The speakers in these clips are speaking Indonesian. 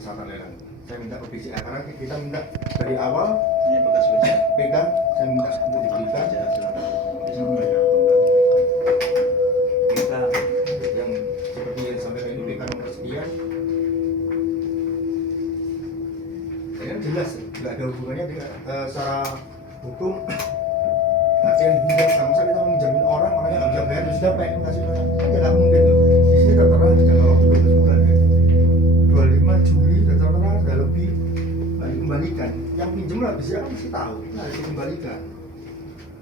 peserta lelang. Saya minta ke BCA karena kita minta dari awal Ini bekas wajah. PK, saya minta untuk diberikan Aja silakan. Bisa Hmm. bayar atau enggak? PK yang seperti yang disampaikan itu PK nomor sekian. Ini kan jelas, nggak ada hubungannya dengan secara hukum. Yang tidak sama kita menjamin orang, makanya nggak bisa bayar, sudah pengen kasih orang kan nggak mungkin tuh. Di sini tertera jangka waktu 12 bulan ya. 25 Juli tertera sudah lebih dikembalikan. Yang pinjam lah bisa kan mesti tahu, nah harus dikembalikan.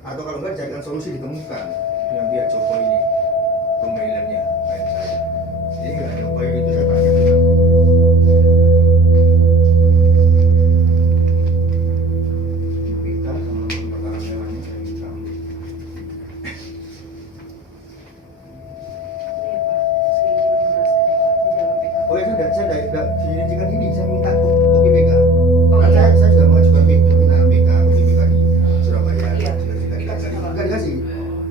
Atau kalau enggak carikan solusi ditemukan yang pihak Joko ini pemailannya kayak saya. Jadi nggak ada upaya itu saya tanya. PK sama perkara mewahnya saya minta. Oh ya saya tidak diizinkan ini, saya minta kopi PK. Oh, Kan iya. saya sudah mengajukan permintaan PK, kopi PK di Surabaya. Iya. Sudah Dikasih apa? nggak dikasih.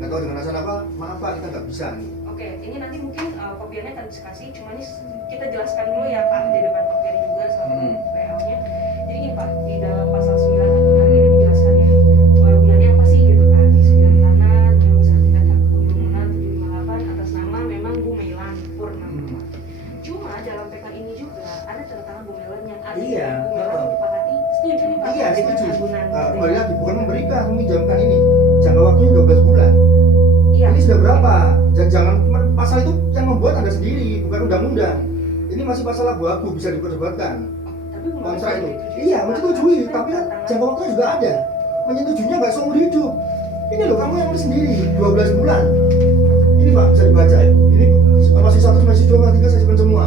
Nggak tahu dengan alasan apa, maaf Pak kita nggak bisa nih. Oke, ini nanti mungkin kopiannya akan dikasih, cuma ini kita jelaskan dulu ya Pak di depan Pak Ferry juga soal PL-nya. Jadi ini Pak, di dalam pasal 9 aturan ini dijelaskan ya, gunanya apa sih gitu kan, di 9 tanah, dalam sertifikat hak bangunan 758 atas nama memang Bu Meilan Purnama. Cuma dalam PK ini juga ada tanda tangan Bu Meilan yang ada Iya, Bu Meilan menyepakati setuju nih Pak. Iya, dengan setuju. agunan Kembali lagi, bukan memberikan, meminjamkan ini. Jangka waktunya 12 bulan. Iya. Ini sudah berapa? Jangan pasal itu yang membuat Anda sendiri, bukan undang-undang. Ini masih pasal abu-abu, bisa diperdebatkan. Tapi Bu Meilan Kontrak itu. menyetujui Iya, Pak. menyetujui, Kan tapi kan tanda tangan. jangka waktunya juga ada. Menyetujuinya nggak seumur hidup. Ini loh, kamu yang beli sendiri, 12 bulan. Ini Pak, bisa dibaca. Ini masih 1, masih 2, masih 3, saya simpan semua.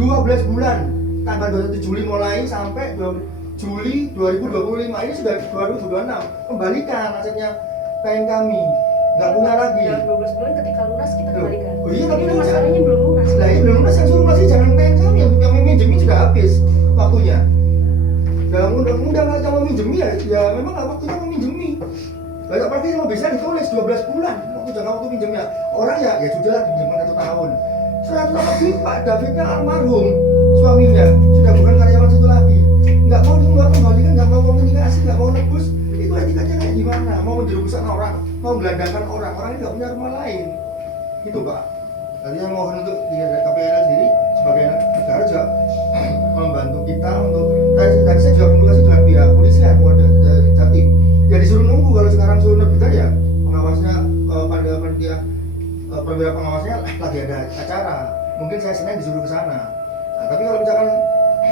12 bulan. Tanggal 21 Juli mulai sampai 2 Juli 2025. Ini sudah 2026. Kembalikan asetnya klien kami. Nggak punya lagi. Dalam 12 bulan ketika lunas kita Loh, kembalikan. oh iya, tapi ini kan masalahnya belum lunas. Nah ini belum lunas, yang suruh masih jangan klien kami yang meminjemi sudah habis waktunya. Dalam undang-undang yang meminjemi ya memang waktunya meminjemi. Banyak pasti sama bisa ditulis 12 bulan waktu jangka waktu pinjemnya. Orang ya sudah lah pinjaman 1 tahun. Sudah lebih Pak Davidnya almarhum suaminya sudah bukan karyawan situ lagi. Nggak mau kembalikan, nggak mau komunikasi, nggak mau nebus. Itu etikanya kayak gimana? Mau menjerumuskan orang, mau gelandangkan orang ini nggak punya rumah lain. Gitu Pak. Tadi saya mohon untuk di KPR sendiri sebagai negara juga membantu kita untuk tadi saya juga komunikasi dengan pihak polisi ya, Jatim. Ya disuruh nunggu, kalau sekarang suruh nebitan ya pengawasnya panitia perwira pengawasnya lagi ada acara. Mungkin saya Senin disuruh ke sana. Nah, tapi kalau misalkan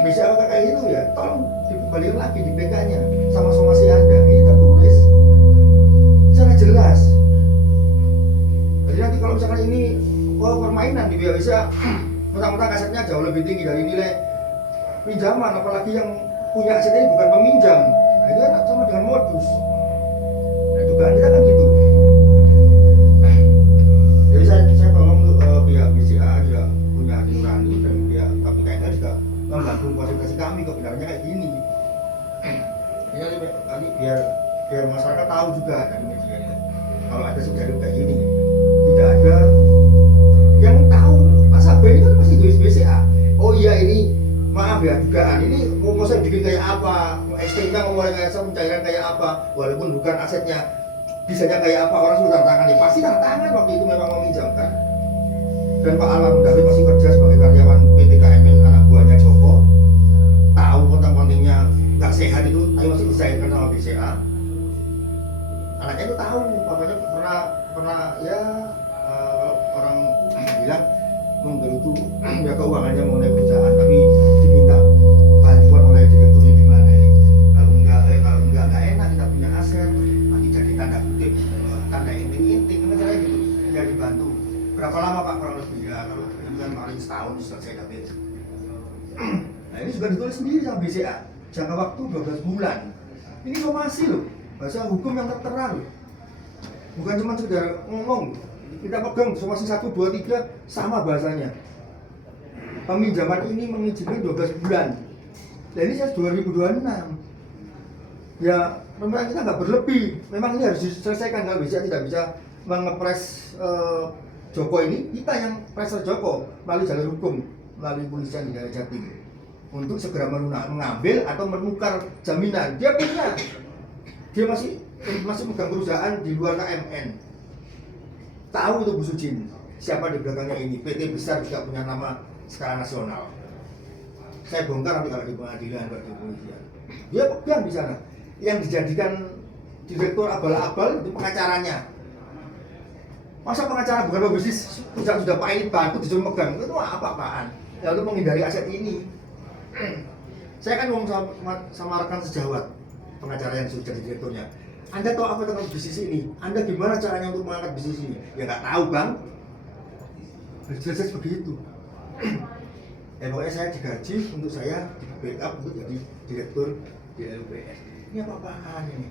bisa kayak gitu ya tolong dibalikin lagi di PK-nya sama somasi Anda. Ini tertulis secara jelas. Jadi nanti kalau misalkan ini permainan bisa mentang-mentang asetnya jauh lebih tinggi dari nilai pinjaman, apalagi yang punya aset ini bukan peminjam. Nah itu kan sama dengan modus. Nah dugaan kita kan gitu. Jadi saya tolong untuk pihak BCA juga punya hati nurani dan pihak KPK juga membantu konsultasi kami kebenarannya kayak gini. Ini tadi biar masyarakat tahu juga dari medianya. Kalau ada sejarah kayak gini, tidak ada yang tahu. Mas Abe ini kan pasti tulis BCA. Oh iya ini maaf ya dugaan ini mau saya bikin kayak apa, ST-nya mau kayak saya pencairan kayak apa, walaupun bukan asetnya bisanya kayak apa, orang sudah tanda tangan ya pasti tanda tangan waktu itu memang meminjamkan. Dan Pak Alam David masih kerja sebagai karyawan PT KMN anak buahnya Joko, tahu kontak-kontaknya nggak sehat itu, tapi masih dicairkan sama BCA. Anaknya itu tahu, papanya pernah ya orang bilang menggerutu ya keuangannya mengenai perusahaan, tapi diminta bantuan oleh direktur di mana ini. Kalau enggak nggak enak kita punya aset, nanti jadi tanda kutip tanda inting-inting kan cara gitu, ya dibantu. Berapa lama Pak kurang lebih ya? Kalau ini kan paling setahun selesai David. Nah ini juga ditulis sendiri sama BCA, jangka waktu 12 bulan. Ini somasi loh, bahasa hukum yang tertera loh. Bukan cuma sekedar ngomong, kita pegang somasi 1, 2, 3 sama bahasanya. Peminjaman ini mengizinkan 12 bulan. Dan ini saya 2026. Ya, memang kita nggak berlebih. Memang ini harus diselesaikan. Kalau BCA tidak bisa mengepres Joko ini, kita yang pressure Joko melalui jalur hukum, melalui polisian di daerah Jatim. untuk segera mengambil atau menukar jaminan. Dia punya, dia masih megang perusahaan di luar KMN. Tahu itu Bu Sujin siapa di belakangnya ini. PT besar juga punya nama skala nasional. Saya bongkar nanti kalau di pengadilan, kalau di polisian. Dia pegang di sana. Yang dijadikan direktur abal-abal itu pengacaranya. Masa pengacara bukan pebisnis sudah pahit banget disuruh megang, itu apa-apaan? Ya untuk menghindari aset ini. Saya kan ngomong sama rekan sejawat pengacara yang sudah jadi direkturnya. Anda tahu apa tentang bisnis ini? Anda gimana caranya untuk mengangkat bisnis ini? Ya nggak tahu bang. Jelas-jelas begitu. Pokoknya saya digaji untuk saya di backup untuk jadi direktur di LPS. Ini apa-apaan ini?